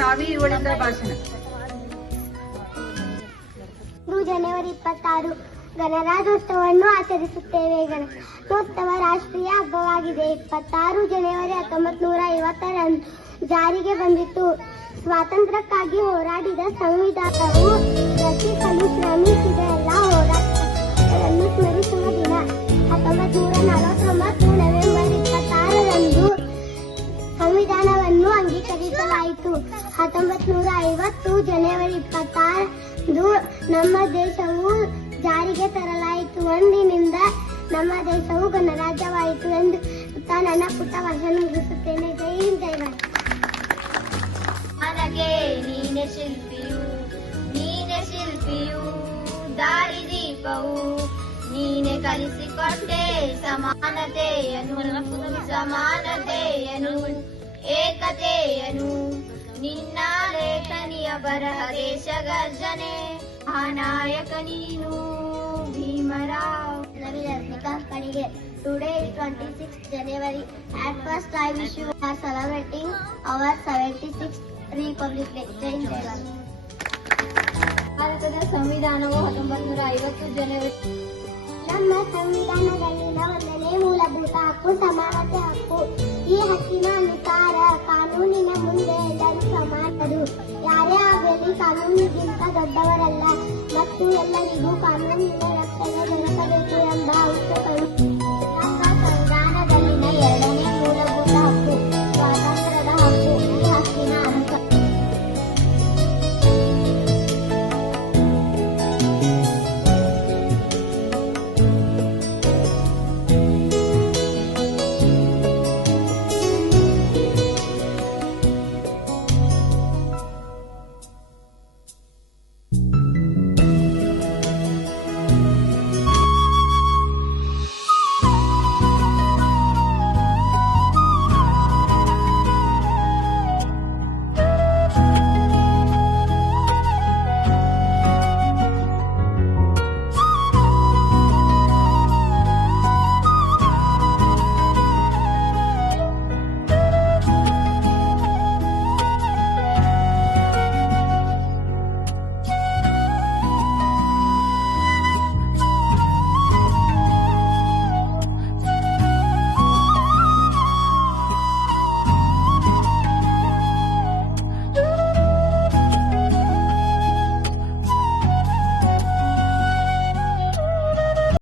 ನಾವಿ ಇವಳಿಂದ ಭಾಷಣ. ಜನವರಿ 26 ಗಣರಾಜ್ಯೋತ್ಸವವನ್ನು ಆಚರಿಸುತ್ತೇವೆ. ಗಣರಾಜ್ಯೋತ್ಸವ ರಾಷ್ಟ್ರೀಯ ಹಬ್ಬವಾಗಿದೆ. 26 ಜನವರಿ 1950ರಂದು ಜಾರಿಗೆ ಬಂದಿತು. ಸ್ವಾತಂತ್ರ್ಯಕ್ಕಾಗಿ ಹೋರಾಡಿದ ಸಂವಿಧಾನವು ರಚಿಸಲು ಶ್ರಮಿಸಿದ ಎಲ್ಲ ಹೋರಾಟಗಳನ್ನು ಸ್ಮರಿಸುವ ದಿನ. 1949 ನವೆಂಬರ್ 26ರಂದು ಸಂವಿಧಾನವನ್ನು ಅಂಗೀಕರಿಸಲಾಯಿತು. 1950 ಜನವರಿ 26 ನಮ್ಮ ದೇಶವು ಜಾರಿಗೆ ತರಲಾಯಿತು. ಅಂದಿನಿಂದ ನಮ್ಮ ದೇಶವು ಗಣರಾಜ್ಯವಾಯಿತು ಎಂದು ನನ್ನ ಪುಟ್ಟ ಭಾಷಣ ಮುಗಿಸುತ್ತೇನೆ. ಜೈ ಹಿಂದ್, ಜೈ ಭಾರತ್. ನನಗೆ ನೀನೆ ಶಿಲ್ಪಿಯು, ನೀನೆ ಶಿಲ್ಪಿಯು, ದಾರಿ ದೀಪವು ನೀನೆ ಕಲಿಸಿಕೊಟ್ಟೆ. ಸಮಾನತೆಯನು, ಸಮಾನತೆಯನು, ಏಕತೆಯನು, ನಿನ್ನ ಲೇಖನಿಯ ಬರಹ ದೇಶ ಗರ್ಜನೆ. ಮಹಾನಾಯಕ ನೀನು ಭೀಮರಾವ್. ಕಡೆಗೆ Today is 26th January. At first I wish you are celebrating our 76th Republic Day. ಜೈ ಹಿಂದ್, ಜೈ ಭಾರತ್. ಭಾರತದ ಸಂವಿಧಾನವು 1950 ಜನವರಿ. ನಮ್ಮ ಸಂವಿಧಾನದಲ್ಲಿನ ಒಂದನೇ ಮೂಲಭೂತ ಹಕ್ಕು ಸಮಾನತೆ ಹಕ್ಕು. ಈ ಹಕ್ಕಿನ ಅನುಸಾರ ಕಾನೂನಿನ ಮುಂದೆ ಎಲ್ಲರೂ ಸಮಾನರು. ಯಾರೇ ಆಗಲಿ ಕಾನೂನಿಗಿಂತ ದೊಡ್ಡವರಲ್ಲ ಮತ್ತು ಎಲ್ಲರಿಗೂ ಕಾನೂನಿನ ರಕ್ಷಣೆ ದೊರಕಬೇಕು ಎಂಬ